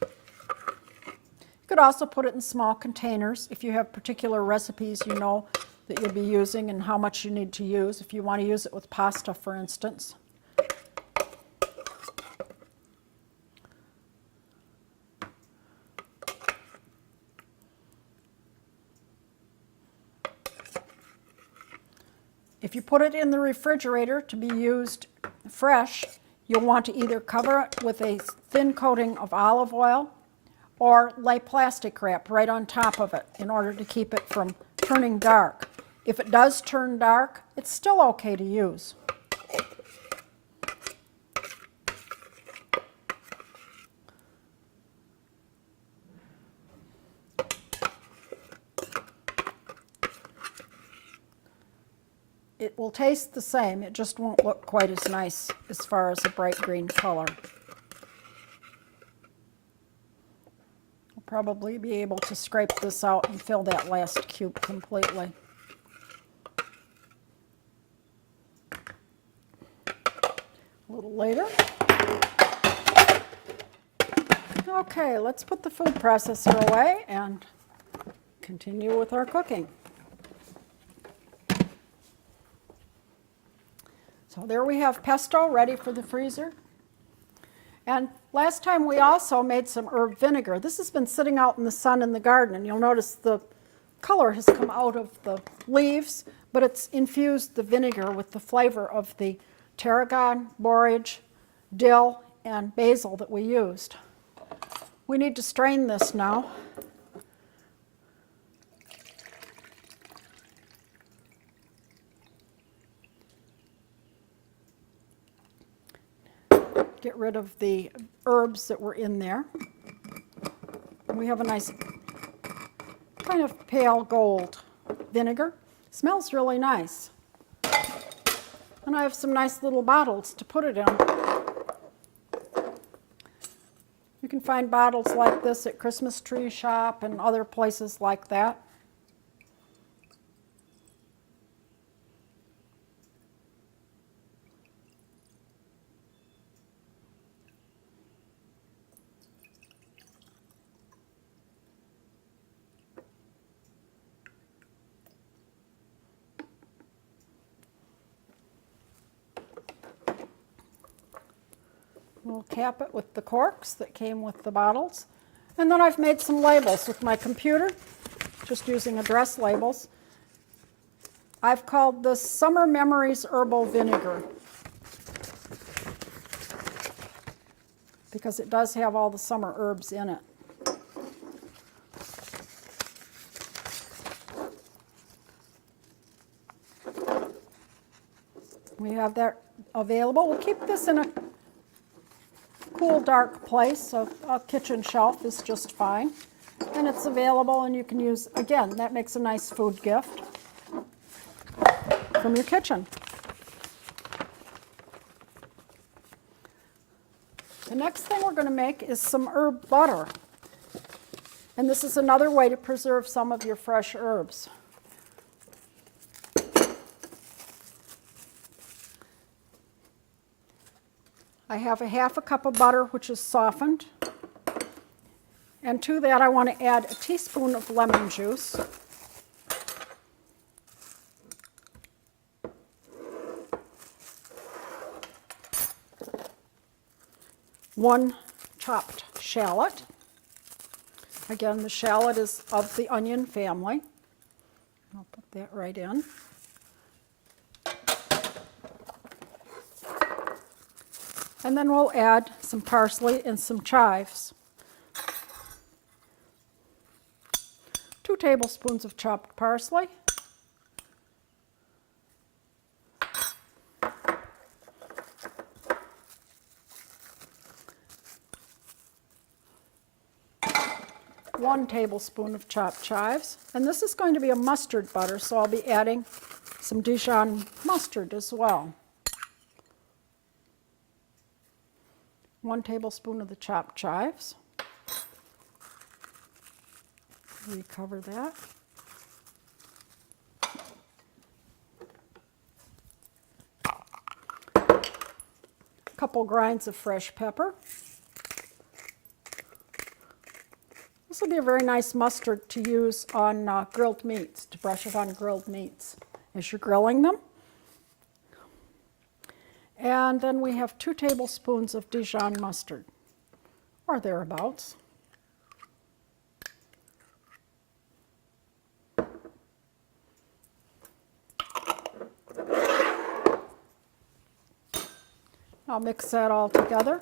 You could also put it in small containers if you have particular recipes you know that you'll be using and how much you need to use, if you want to use it with pasta, for instance. If you put it in the refrigerator to be used fresh, you'll want to either cover it with a thin coating of olive oil or lay plastic wrap right on top of it in order to keep it from turning dark. If it does turn dark, it's still okay to use. It will taste the same, it just won't look quite as nice as far as a bright green color. I'll probably be able to scrape this out and fill that last cube completely. A little later. Okay, let's put the food processor away and continue with our cooking. So there we have pesto ready for the freezer. And last time we also made some herb vinegar. This has been sitting out in the sun in the garden, and you'll notice the color has come out of the leaves, but it's infused the vinegar with the flavor of the tarragon, borage, dill, and basil that we used. We need to strain this now. Get rid of the herbs that were in there. We have a nice kind of pale gold vinegar. Smells really nice. And I have some nice little bottles to put it in. You can find bottles like this at Christmas Tree Shop and other places like that. We'll cap it with the corks that came with the bottles. And then I've made some labels with my computer, just using address labels. I've called this Summer Memories Herbal Vinegar because it does have all the summer herbs in it. We have that available. We'll keep this in a cool, dark place, so a kitchen shelf is just fine. And it's available, and you can use, again, that makes a nice food gift from your kitchen. The next thing we're going to make is some herb butter. And this is another way to preserve some of your fresh herbs. I have a half a cup of butter, which is softened. And to that, I want to add a teaspoon of lemon juice. 1 chopped shallot. Again, the shallot is of the onion family. I'll put that right in. And then we'll add some parsley and some chives. 2 tablespoons of chopped parsley. 1 tablespoon of chopped chives. And this is going to be a mustard butter, so I'll be adding some Dijon mustard as well. 1 tablespoon of the chopped chives. Recover that. A couple grinds of fresh pepper. This will be a very nice mustard to use on grilled meats, to brush it on grilled meats as you're grilling them. And then we have 2 tablespoons of Dijon mustard, or thereabouts. I'll mix that all together.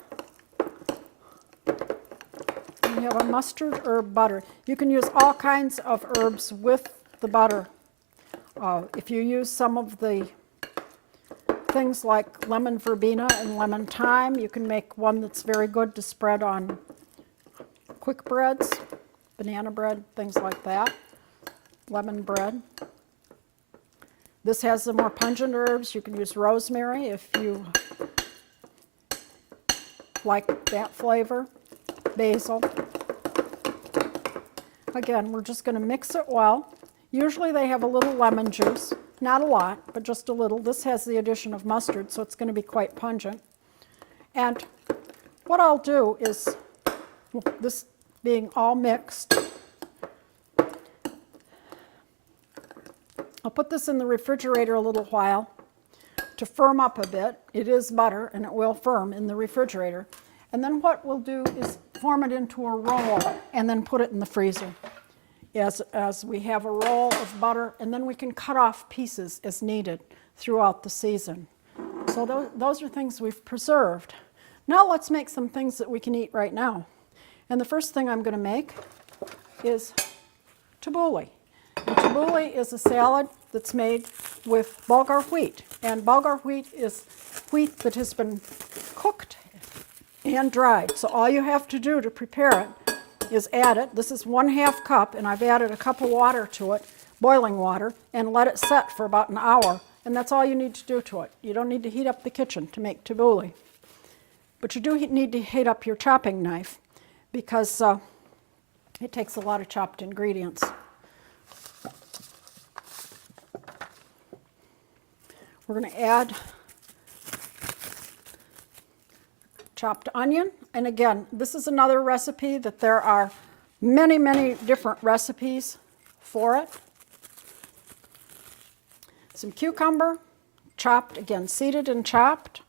We have a mustard herb butter. You can use all kinds of herbs with the butter. If you use some of the things like lemon verbena and lemon thyme, you can make one that's very good to spread on quick breads, banana bread, things like that, lemon bread. This has the more pungent herbs. You can use rosemary if you like that flavor. Basil. Again, we're just going to mix it well. Usually they have a little lemon juice, not a lot, but just a little. This has the addition of mustard, so it's going to be quite pungent. And what I'll do is, this being all mixed, I'll put this in the refrigerator a little while to firm up a bit. It is butter, and it will firm in the refrigerator. And then what we'll do is form it into a roll and then put it in the freezer as we have a roll of butter, and then we can cut off pieces as needed throughout the season. So those are things we've preserved. Now let's make some things that we can eat right now. And the first thing I'm going to make is tabbouleh. And tabbouleh is a salad that's made with bulgur wheat. And bulgur wheat is wheat that has been cooked and dried. So all you have to do to prepare it is add it. This is 1/2 cup, and I've added a cup of water to it, boiling water, and let it set for about an hour. And that's all you need to do to it. You don't need to heat up the kitchen to make tabbouleh. But you do need to heat up your chopping knife because it takes a lot of chopped ingredients. We're going to add chopped onion. And again, this is another recipe that there are many, many different recipes for it. Some cucumber, chopped, again, seeded and chopped.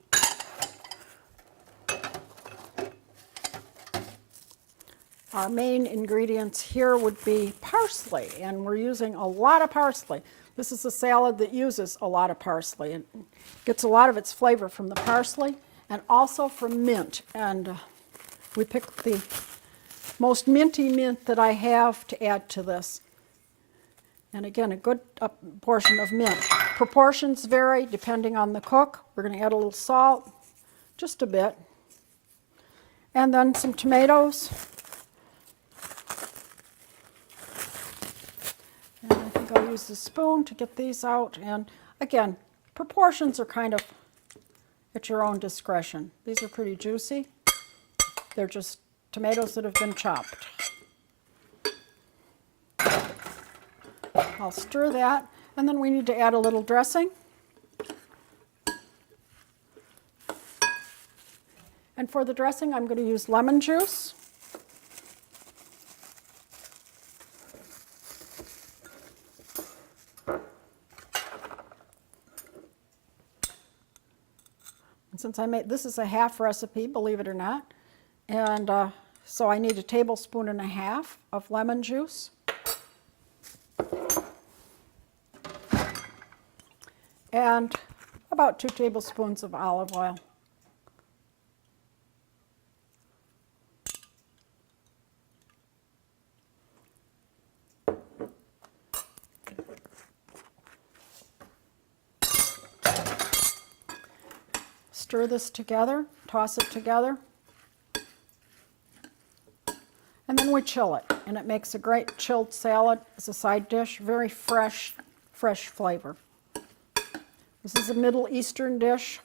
Our main ingredients here would be parsley, and we're using a lot of parsley. This is a salad that uses a lot of parsley and gets a lot of its flavor from the parsley and also from mint. And we picked the most minty mint that I have to add to this. And again, a good portion of mint. Proportions vary depending on the cook. We're going to add a little salt, just a bit. And then some tomatoes. And I think I'll use the spoon to get these out. And again, proportions are kind of at your own discretion. These are pretty juicy. They're just tomatoes that have been chopped. I'll stir that, and then we need to add a little dressing. And for the dressing, I'm going to use lemon juice. And since this is a half recipe, believe it or not, And so I need 1.5 tablespoons of lemon juice. And about 2 tablespoons of olive oil. Stir this together, toss it together, and then we chill it. And it makes a great chilled salad as a side dish, very fresh flavor. This is a Middle Eastern dish.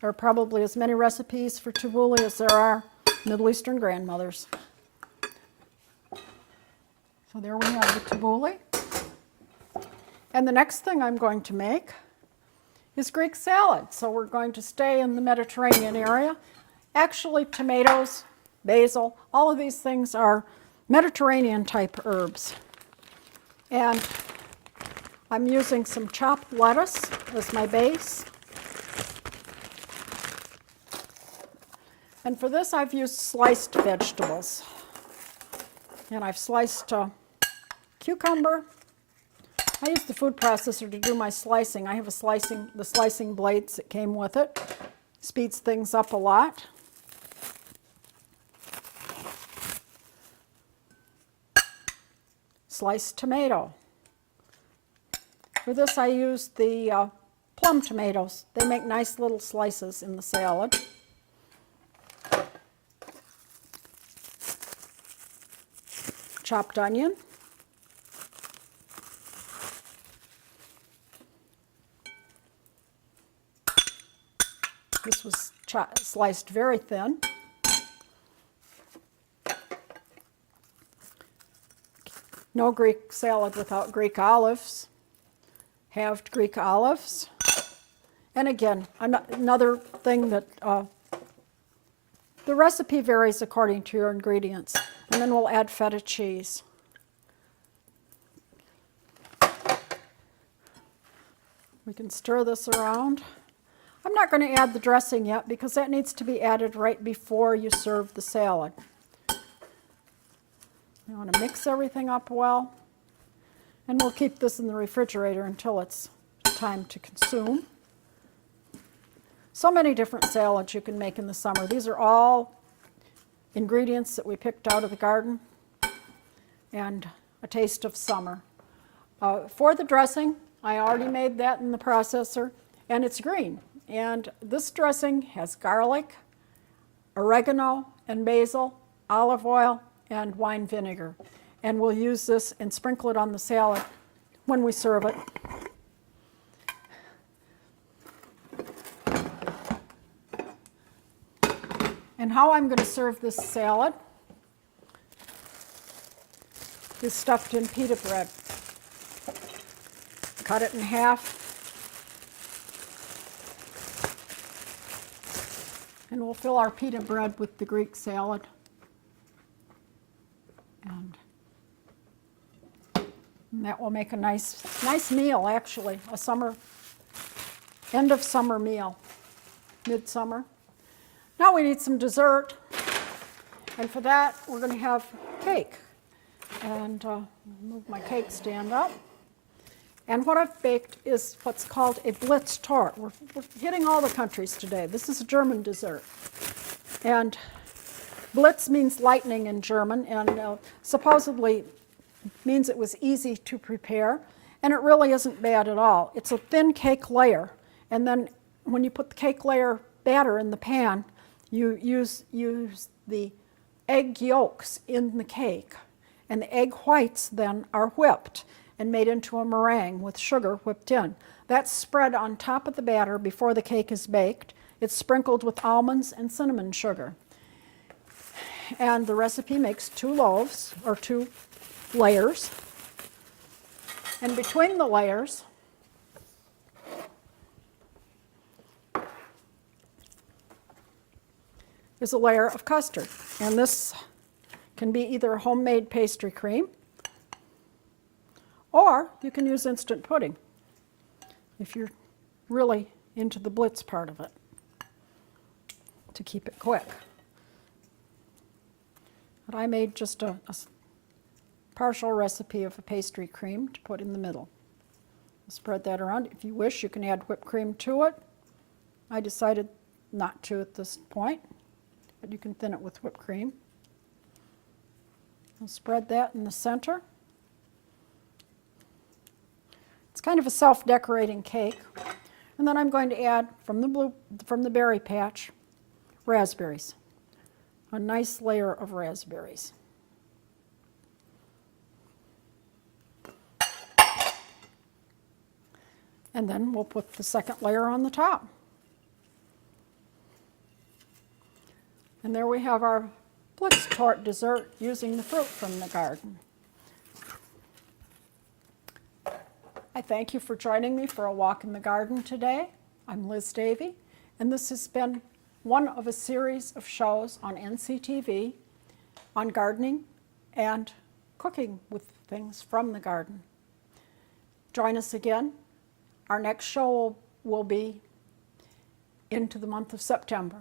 There are probably as many recipes for tabbouleh as there are Middle Eastern grandmothers. So there we have the tabbouleh. And the next thing I'm going to make is Greek salad. So we're going to stay in the Mediterranean area. Actually, tomatoes, basil, all of these things are Mediterranean type herbs. And I'm using some chopped lettuce as my base. And for this I've used sliced vegetables. And I've sliced cucumber. I use the food processor to do my slicing. I have the slicing blades that came with it. Speeds things up a lot. Sliced tomato. For this I use the plum tomatoes. They make nice little slices in the salad. Chopped onion. This was sliced very thin. No Greek salad without Greek olives. Halved Greek olives. And again, another thing that the recipe varies according to your ingredients. And then we'll add feta cheese. We can stir this around. I'm not going to add the dressing yet because that needs to be added right before you serve the salad. You want to mix everything up well, and we'll keep this in the refrigerator until it's time to consume. So many different salads you can make in the summer. These are all ingredients that we picked out of the garden, and a taste of summer. For the dressing, I already made that in the processor, and it's green. And this dressing has garlic, oregano and basil, olive oil, and wine vinegar. And we'll use this and sprinkle it on the salad when we serve it. And how I'm going to serve this salad is stuffed in pita bread. Cut it in half. And we'll fill our pita bread with the Greek salad. And that will make a nice meal, actually, end of summer meal, midsummer. Now we need some dessert, and for that we're going to have cake. And move my cake stand up. And what I've baked is what's called a Blitz tart. We're hitting all the countries today. This is a German dessert. And Blitz means lightning in German, and supposedly means it was easy to prepare. And it really isn't bad at all. It's a thin cake layer. And then when you put the cake layer batter in the pan, you use the egg yolks in the cake. And the egg whites then are whipped and made into a meringue with sugar whipped in. That's spread on top of the batter before the cake is baked. It's sprinkled with almonds and cinnamon sugar. And the recipe makes 2 loaves, or 2 layers. And between the layers, is a layer of custard. And this can be either homemade pastry cream, or you can use instant pudding if you're really into the Blitz part of it, to keep it quick. but I made just a partial recipe of a pastry cream to put in the middle. Spread that around. If you wish, you can add whipped cream to it. I decided not to at this point, but you can thin it with whipped cream. I'll spread that in the center. It's kind of a self-decorating cake. And then I'm going to add, from the berry patch, raspberries. A nice layer of raspberries. And then we'll put the second layer on the top. And there we have our Blitz Tort dessert using the fruit from the garden. I thank you for joining me for a walk in the garden today. I'm Liz Davey, and this has been one of a series of shows on NCTV on gardening and cooking with things from the garden. Join us again. Our next show will be into the month of September.